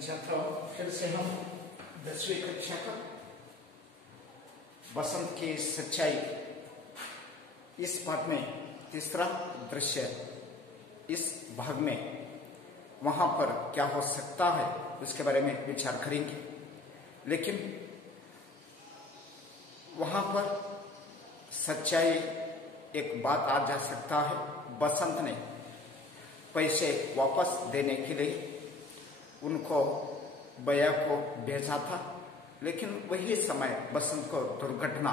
छात्रों, फिर से हम 10वीं कक्षा का बसंत की सच्चाई इस पाठ में तीसरा दृश्य इस भाग में वहां पर क्या हो सकता है उसके बारे में विचार करेंगे। लेकिन वहां पर सच्चाई एक बात आ जा सकता है। बसंत ने पैसे वापस देने के लिए उनको भैया को भेजा था, लेकिन वही समय बसंत को दुर्घटना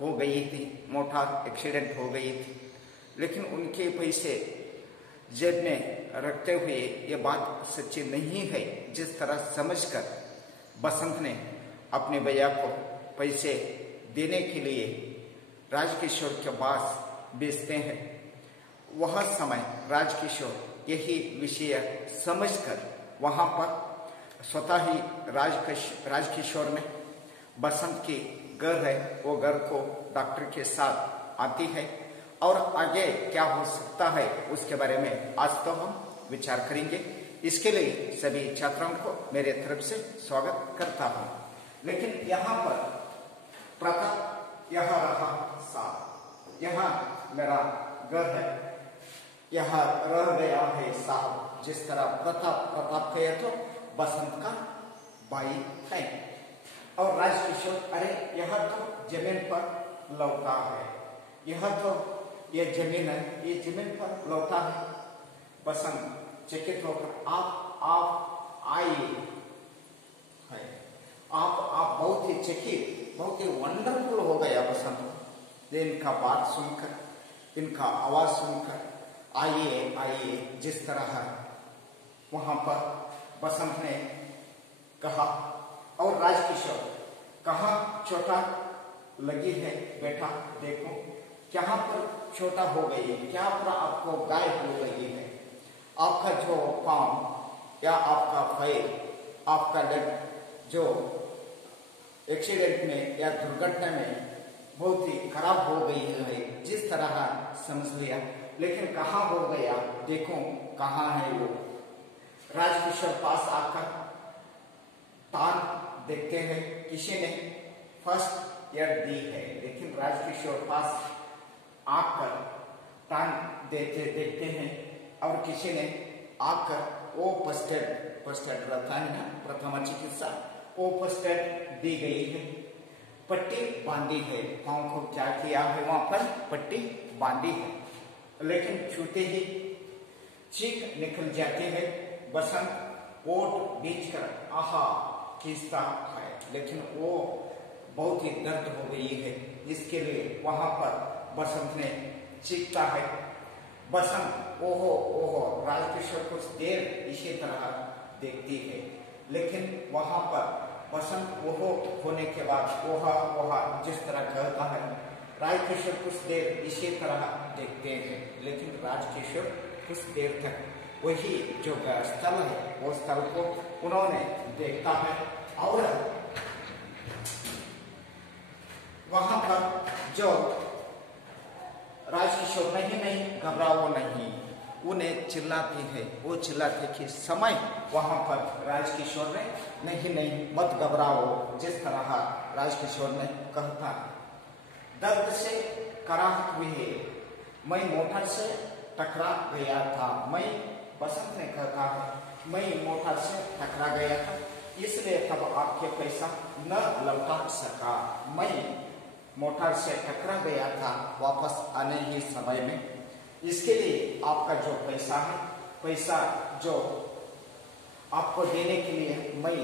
हो गई थी, मोटर एक्सीडेंट हो गई थी। लेकिन उनके पैसे जेब में रखते हुए ये बात सच्ची नहीं है जिस तरह समझकर बसंत ने अपने भैया को पैसे देने के लिए राजकिशोर के पास भेजते हैं। वह समय राजकिशोर यही विषय समझकर वहां पर स्वतः ही राजकिशोर ने बसंत की घर है वो घर को डॉक्टर के साथ आती है और आगे क्या हो सकता है उसके बारे में आज तो हम विचार करेंगे। इसके लिए सभी छात्रों को मेरे तरफ से स्वागत करता हूं। लेकिन यहाँ पर प्रताप यहाँ रहा साहब, यहाँ मेरा घर है, यहाँ रह गया है साहब। जिस तरह प्रताप कहे तो बसंत का भाई है और राजकिशोर अरे यह तो जमीन पर लौटा है, यह तो ये जमीन है, ये जमीन पर लौटा है। बसंत चकित होकर आप आइए है, आप बहुत ही चकित, बहुत ही वंडरफुल हो गया बसंत। इनका बात सुनकर, इनका आवाज सुनकर आइए आइए जिस तरह है वहां पर बसंत ने कहा और राजकिशोर कहा चोटा लगी है बेटा, देखो क्या पर छोटा हो गई है, क्या पर आपको गायब हो गई है। आपका जो पांव या आपका पैर, आपका लेग जो एक्सीडेंट में या दुर्घटना में बहुत ही खराब हो गई है जिस तरह समझ लिया, लेकिन कहाँ हो गया देखो कहाँ है वो। राजकिशोर पास आकर तान देखते हैं, किसी ने फर्स्ट एड दी है, लेकिन राजकिशोर पास आकर तान देखते हैं और किसी ने आकर वो फर्स्ट एड रहता है ना, प्रथम चिकित्सा, वो फर्स्ट एड दी गई है, पट्टी बांधी है, पांव को क्या किया है वहां पर पट्टी बांधी है। लेकिन छूते ही चीख निकल जाती है। बसंत ओट बीच कर आहा खींचता है, लेकिन वो बहुत ही दर्द हो गई है, इसके लिए वहां पर बसंत ने चीखता है। बसंत ओहो ओहो राजकिशोर कुछ देर इसी तरह देखती है, लेकिन वहां पर बसंत ओहो होने के बाद ओहा जिस तरह कहता है, राजकिशोर कुछ देर इसी तरह देखते हैं, लेकिन राजकिशोर कुछ देर तक वही जो स्थल है वो स्थल को उन्होंने देखता है और वहां पर जो राजकिशोर नहीं घबराओ नहीं, उन्हें चिल्लाती है, वो चिल्लाते कि समय वहां पर राजकिशोर ने नहीं मत घबराओ जिस तरह राजकिशोर ने कहता। दर्द से कराहत हुई है, मैं मोटर से टकरा गया था, मैं बसंत ने कहता है मैं मोटर से टकरा गया था, इसलिए तब आपके पैसा न लौटा सका। मैं मोटर से टकरा गया था वापस आने ही समय में, इसके लिए आपका जो पैसा है, पैसा जो आपको देने के लिए मैं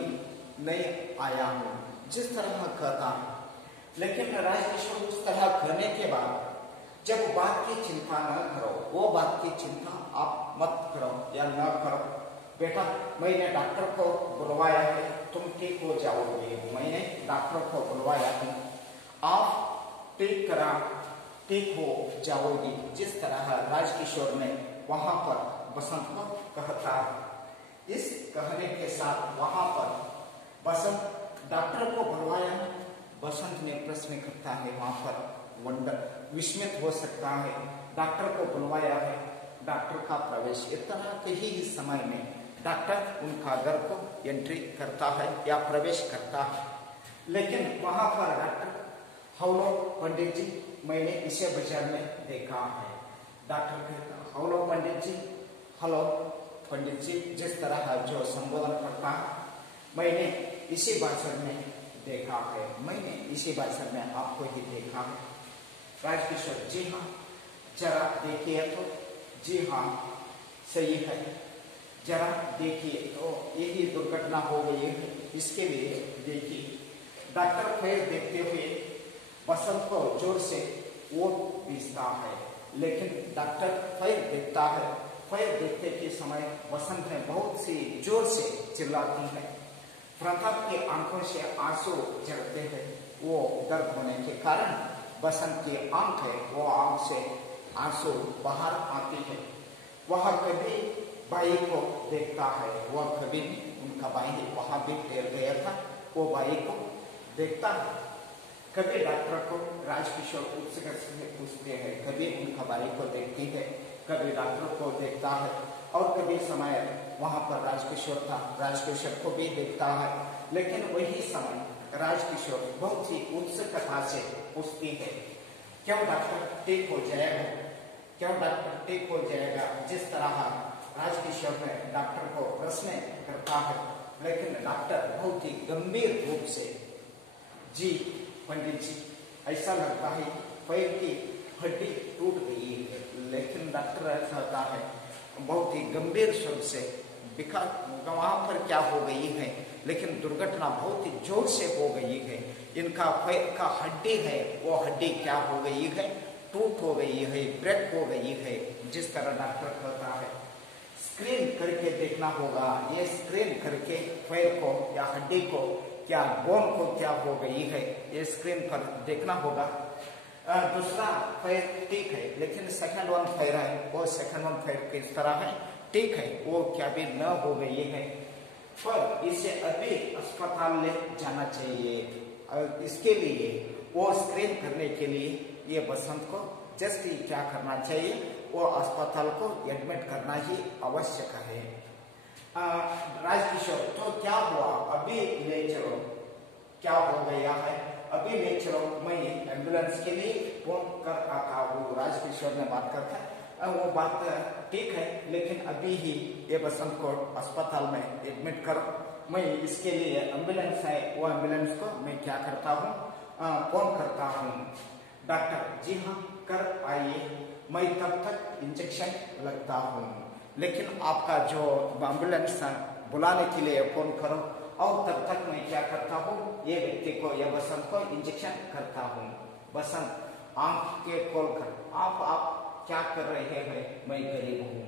नहीं आया हूं जिस तरह कहता है। लेकिन राजकिशोर उस तरह कहने के बाद जब बात की चिंता न करो, वो बात की चिंता आप मत करो या न करो बेटा, मैंने डॉक्टर को बुलवाया है, तुम ठीक हो जाओगे, मैंने डॉक्टर को बुलवाया है, आप ठीक हो जाओगी जिस तरह राजकिशोर ने वहां पर बसंत को कहता है। इस कहने के साथ वहां पर बसंत डॉक्टर को बुलवाया, बसंत ने प्रश्न करता है, वहां पर वंडर विस्मित हो सकता है, डॉक्टर को बुलवाया है, डॉक्टर का प्रवेश इस तरह के ही समय में डॉक्टर उनका घर को एंट्री करता है या प्रवेश करता है। लेकिन वहां पर डॉक्टर हौलो पंडित जी, मैंने इसे बाजार में देखा है। डॉक्टर कहता हौलो पंडित जी, हेलो पंडित जी, जिस तरह जो संबोधन करता है, मैंने इसी बाजार में देखा है, मैंने इसी बाजार में आपको ही देखा है। राजकिशोर जी हाँ, जरा देखिए तो। जी हाँ सही है, जरा देखिए तो यही दुर्घटना हो गई है, इसके लिए देखिए। डॉक्टर फिर देखते हुए बसंत को जोर से वोट पीसता है, लेकिन डॉक्टर फिर देखता है, फिर देखते के समय बसंत में बहुत सी जोर से चिल्लाती है। प्रताप की आंखों से आंसू झरते हैं, वो दर्द होने के कारण बसंत की आंख है, वो आंख से आंसू बाहर आती है। वह कभी भाई को देखता है, वह कभी उनका भाई वहां भी ठहर गया था, वो भाई को देखता है। कभी डॉक्टर को राजकिशोर उत्सुकता से पूछते हैं, कभी उनका भाई को देखती है, कभी डॉक्टर को देखता है, और कभी समय वहां पर राजकिशोर था, राजकिशोर को भी देखता है। लेकिन वही समय राजकिशोर बहुत ही उत्सुकता से पूछती है, क्यों डॉक्टर ठीक हो जाएगा, क्यों डॉक्टर ठीक हो जाएगा। जिस तरह राजकिशोर ने डॉक्टर को प्रश्न करता है, लेकिन डॉक्टर बहुत ही गंभीर रूप से, जी पंडित जी, ऐसा लगता है पैर की हड्डी टूट गई है। लेकिन डॉक्टर कहता है बहुत ही गंभीर स्वर से, वहां पर क्या हो गई है, लेकिन दुर्घटना बहुत ही जोर से हो गई है, इनका पैर का हड्डी है, वो हड्डी क्या हो गई है, टूट हो गई है, ब्रेक हो गई है। जिस तरह डॉक्टर कहता है, स्क्रीन करके देखना होगा, ये स्क्रीन करके पैर को या हड्डी को क्या बोन को क्या हो गई है, ये स्क्रीन पर देखना होगा। दूसरा पैर ठीक है, लेकिन सेकंड वन पैर है, वो सेकंड वन पैर किस तरह है, ठीक है, वो क्या भी न हो गई है, पर इसे अभी अस्पताल ले जाना चाहिए। इसके लिए वो स्क्रीन करने के लिए ये बसंत को जस्ट ही क्या करना चाहिए, वो अस्पताल को एडमिट करना ही आवश्यक है। राजकिशोर तो क्या हुआ, अभी ले चलो, क्या हो गया है, अभी ले चलो, मैं एम्बुलेंस के लिए फोन कर आता हूँ। राजकिशोर ने बात करता है, वो बात ठीक है, लेकिन अभी ही ये बसंत को अस्पताल में एडमिट करो, मैं इसके लिए एम्बुलेंस है, वो एम्बुलेंस को मैं क्या करता हूँ, फोन करता हूँ। डॉक्टर जी हाँ कर आइए, मैं तब तक इंजेक्शन लगता हूँ, लेकिन आपका जो एम्बुलेंस बुलाने के लिए फोन करो, और तब तक मैं क्या करता हूँ, ये व्यक्ति को या बसंत को इंजेक्शन करता हूँ। बसंत आंख के खोलकर, आप क्या कर रहे हैं, मैं गरीब हूँ,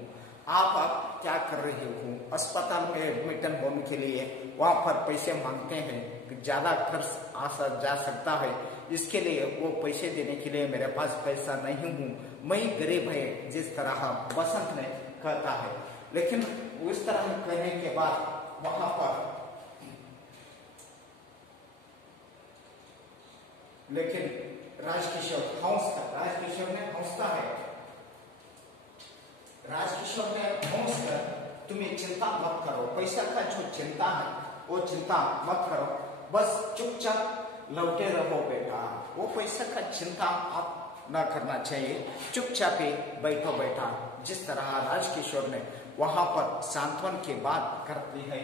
आप क्या कर रहे हो, अस्पताल में एडमिशन होने के लिए वहां पर पैसे मांगते हैं, ज्यादा खर्च आ जा सकता है, इसके लिए वो पैसे देने के लिए मेरे पास पैसा नहीं हूँ, मैं गरीब है, जिस तरह बसंत ने कहता है। लेकिन उस तरह कहने के बाद वहां पर लेकिन राजकिशोर ने हंसता है, राजकिशोर ने हंसकर, तुम्हें चिंता मत करो, पैसा का जो चिंता है वो चिंता मत करो, बस चुपचाप लौटे रहो बेटा, वो पैसा का चिंता आप ना करना चाहिए, चुपचाप ही बैठो बेटा। जिस तरह राजकिशोर ने वहां पर सांत्वन की बात करती है।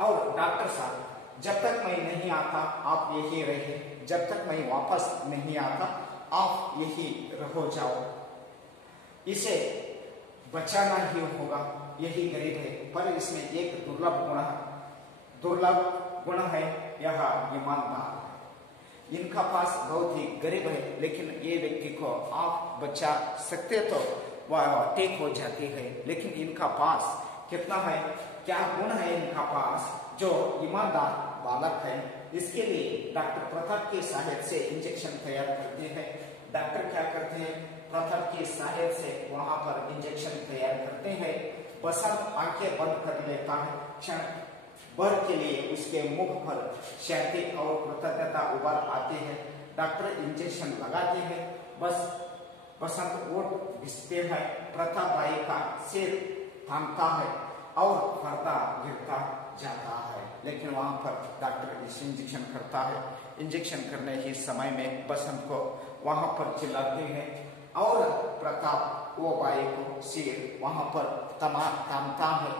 और डॉक्टर साहब, जब तक मैं नहीं आता आप यही रहिए, जब तक मैं वापस नहीं आता आप यही रहो जाओ, इसे बचाना ही होगा, यही गरीब है, पर इसमें एक दुर्लभ गुण है, यह ईमानदार है। इनका पास बहुत ही गरीब है, लेकिन ये व्यक्ति को आप बचा सकते तो वह ठीक हो जाती है, लेकिन इनका पास कितना है, क्या गुण है इनका पास, जो ईमानदार बालक है। इसके लिए डॉक्टर प्रताप की सहायता से इंजेक्शन तैयार करते हैं। डॉक्टर क्या करते हैं, प्रताप की सहायता से वहां पर इंजेक्शन तैयार करते हैं। बसंत आंखें बंद कर लेता है, क्षण भर के लिए उसके मुख पर शांति और कृतज्ञता उभर आती है। डॉक्टर इंजेक्शन लगाते हैं, बस बसंत ओट घिसते हैं, प्रताप भाई का सिर थामता है, और पर्दा गिरता जाता है। लेकिन वहां पर डॉक्टर इस इंजेक्शन करता है। इंजेक्शन करने ही समय में बसंत को वहां पर चिल्लाते हैं और प्रताप वो बाई को सिर वहां पर तामता है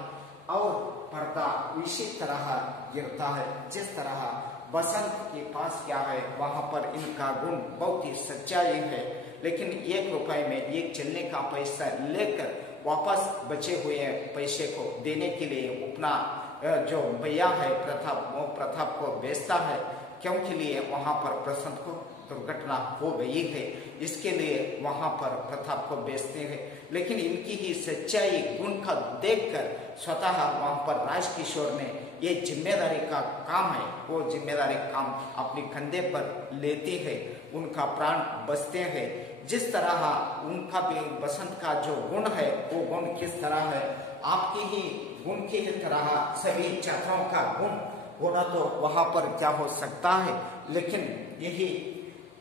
और पर्दा इसी तरह गिरता है। जिस तरह बसंत के पास क्या है, वहां पर इनका गुण बहुत ही सच्चाई है। लेकिन 1 रुपए में एक चलने का पैसा लेकर वापस बचे हुए पैसे को देने के लिए अपना जो भैया है प्रताप, वो प्रताप को बेचता है, क्योंकि लिए वहां पर बसंत को दुर्घटना हो गई है, इसके लिए वहां पर प्रताप को बेचते हैं। लेकिन इनकी ही सच्चाई गुण का देखकर स्वतः वहां पर राजकिशोर ने ये जिम्मेदारी का काम है, वो जिम्मेदारी काम अपने कंधे पर लेते हैं, उनका प्राण बचते हैं। जिस तरह उनका भी बसंत का जो गुण है, वो गुण किस तरह है, आपकी ही गुण की तरह सभी छात्रों का गुण होना तो वहां पर क्या हो सकता है। लेकिन यही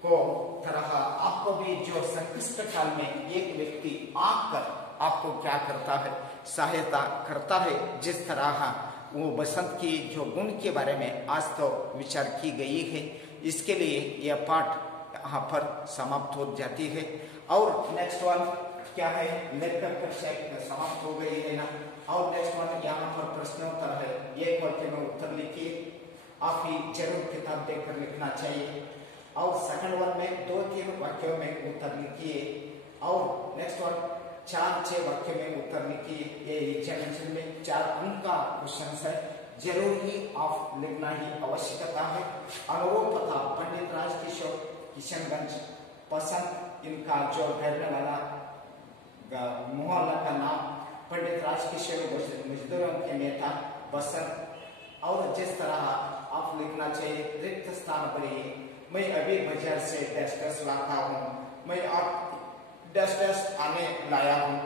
को तरह आपको भी जो संकष्ट काल में एक व्यक्ति आकर आपको क्या करता है, सहायता करता है। जिस तरह वो बसंत की जो गुण के बारे में आज तो विचार की गई है, इसके लिए यह पाठ यहाँ पर समाप्त हो जाती है। और नेक्स्ट वन क्या है, लेकर कक्षा समाप्त हो गई है ना। और नेक्स्ट वन यहाँ पर प्रश्नोत्तर है, एक वाक्य में उत्तर लिखिए, आप ही जरूर किताब देखकर लिखना चाहिए। और सेकंड वन में 2-3 वाक्यों में उत्तर लिखिए। और नेक्स्ट वन 4-6 वाक्य में उत्तर लिखिए। ये एग्जामिनेशन में 4 अंक का क्वेश्चन है, जरूर ही आप लिखना ही आवश्यकता है। अनुरूप पता पंडित राजकिशोर, किशनगंज, बसंत इनका जो रहने वाला मोहल्ला का नाम पंडित राजकिशोर, मजदूरों के नेता बसंत। और जिस तरह आप लिखना चाहिए, रिक्त स्थान पर ही मैं अभी बाजार से डस्टर्स लाता हूँ, मैं आप डस्टर्स आने लाया हूँ,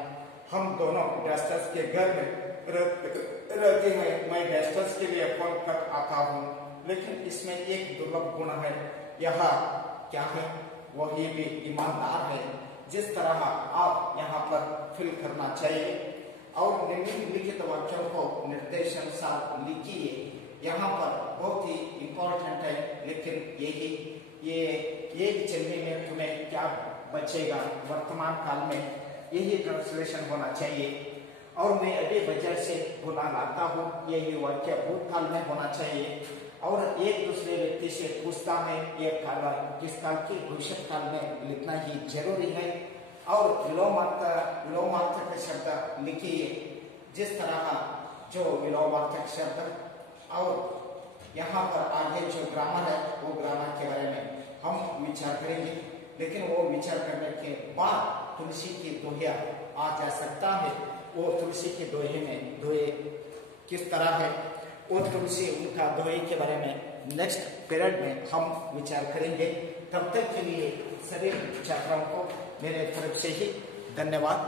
हम दोनों डस्टर्स के घर में रहते हैं, मैं डस्टर्स के लिए फोन कर आता हूँ। लेकिन इसमें एक दुर्लभ गुण है, यह क्या है, वही भी ईमानदार है। जिस तरह आप यहाँ पर फिल करना चाहिए और निम्नलिखित वाक्यों को निर्देशानुसार लिखिए। यहाँ पर बहुत ही इम्पोर्टेंट है, लेकिन ये एक चलने में तुम्हें क्या बचेगा, वर्तमान काल में यही ट्रांसलेशन होना चाहिए। और मैं अभी बाजार से बुला लाता हूँ, यही वाक्य भूतकाल में होना चाहिए। और एक दूसरे व्यक्ति से पूछता है, ये काल किस काल की, भविष्य काल में लिखना ही जरूरी है। और विलोमार्थक शब्द लिखिए, जिस तरह जो विलोमार्थक शब्द। और यहाँ पर आगे जो ग्रामर है, वो ग्रामर के बारे में हम विचार करेंगे। लेकिन वो विचार करने के बाद तुलसी की दोहिया आ जा सकता है। वो तुलसी के दोहे में दोहे किस तरह है, वो तुलसी उनका दोहे के बारे में नेक्स्ट पीरियड में हम विचार करेंगे। तब तक के लिए सभी छात्रों को मेरे तरफ से ही धन्यवाद।